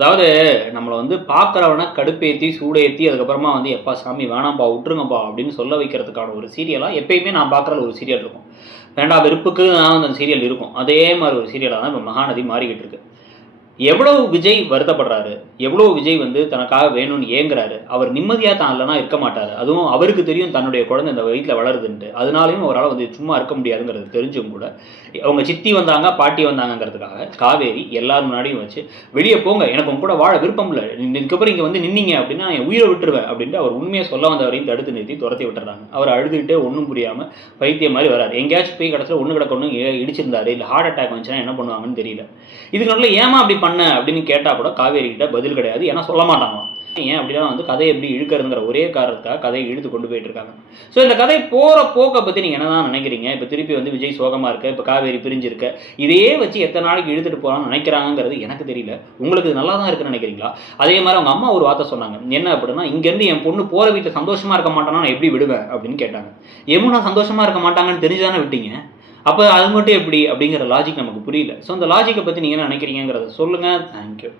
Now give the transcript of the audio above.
அதாவது நம்மள வந்து பார்க்குறவன கடுப்பேத்தி, சூடேத்தி அதுக்கப்புறமா வந்து "எப்பா சாமி வேணாம்ப்பா, விட்டுருங்கப்பா" அப்படின்னு சொல்ல வைக்கிறதுக்கான ஒரு சீரியலா எப்பயுமே நான் பார்க்குற ஒரு சீரியல் இருக்கும். வேண்டா வெறுப்புக்கு தான் அந்த சீரியல் இருக்கும். அதே மாரி ஒரு சீரியலா தான் இப்ப மகாநதி மாறிக்கிட்டு இருக்கு. எவ்வளவு விஜய் வருத்தப்படுறாரு. எவ்வளவு விஜய் வந்து தனக்காக வேணும்னு ஏங்குறாரு. அவர் நிம்மதியா தான் இல்லனா இருக்க மாட்டாரு. அதுவும் அவருக்கு தெரியும் தன்னுடைய குழந்தை இந்த வயித்துல வளருதுன்ட்டு. அதனாலயும் அவரால வந்து சும்மா இருக்க முடியாதுங்கிறது தெரிஞ்சும் கூட, அவங்க சித்தி வந்தாங்க, பாட்டி வந்தாங்கங்கிறதுக்காக காவேரி எல்லார் முன்னாடியும் வச்சு, "வெளிய போங்க. எனக்கு உங்க கூட வாழ விருப்பம் இல்ல. இதுக்கப்புறம் இங்க வந்து நின்னீங்க அப்படின்னா, என் உயிர விட்டுருவேன்." அப்படின்ட்டு அவர் உண்மைய சொல்ல வந்தவரையும் தடுத்து நிறுத்தி தொரத்தி விட்டுர்றாங்க. அவர் அழுதுகிட்டே ஒண்ணும் புரியாம பைத்தியம் மாரி வராரு. எங்கேயாச்சும் போய் கடைசில ஒண்ணு கிடக்க ஒண்ணு இடிச்சிருந்தாரு. இல்ல ஹார்ட் அட்டாக் வந்துச்சுன்னா என்ன பண்ணுவாங்கன்னு தெரியல. இதுக்கு நடுவுல ஏம்மா அப்படி பண்ண அப்படின்னு கேட்டா கூட காவேரி கிட்ட பதில் கிடையாது. ஏன்னா சொல்ல மாட்டாங்களாம். ஏன் அப்படின்னா வந்து கதைய எப்படி இழுக்கிறதுங்கிற ஒரே காரணத்துக்காக கதைய இழுத்து கொண்டு போயிட்டு இருக்காங்க. ஸோ இந்த கதை போற போக்க பத்தி நீங்க என்னதான் நினைக்கிறீங்க? இப்ப திருப்பி வந்து விஜய் சோகமா இருக்க, இப்ப காவேரி பிரிஞ்சிருக்க. இதையே வச்சு எத்தன நாளைக்கு இழுத்துட்டு போலாம்னு நினைக்கிறாங்கங்கிறது எனக்கு தெரியல. உங்களுக்கு இது நல்லா தான் இருக்குன்னு நினைக்கிறீங்களா? அதே மாரி அவங்க அம்மா ஒரு வார்த்தை சொன்னாங்க. என்ன அப்படின்னா, "இங்கேருந்து என் பொண்ணு போற வீட்ல சந்தோஷமா இருக்க மாட்டான்னா நான் எப்படி விடுவேன்?" அப்படின்னு கேட்டாங்க. யமுனா சந்தோஷமா இருக்க மாட்டாங்கன்னு தெரிஞ்சு தானே விட்டீங்க. அப்ப அது மட்டும் எப்படி? அப்படிங்கிற லாஜிக் நமக்கு புரியல. ஸோ அந்த லாஜிக்க பத்தி நீங்க என்ன நினைக்கிறீங்கங்கிறத சொல்லுங்க. Thank you.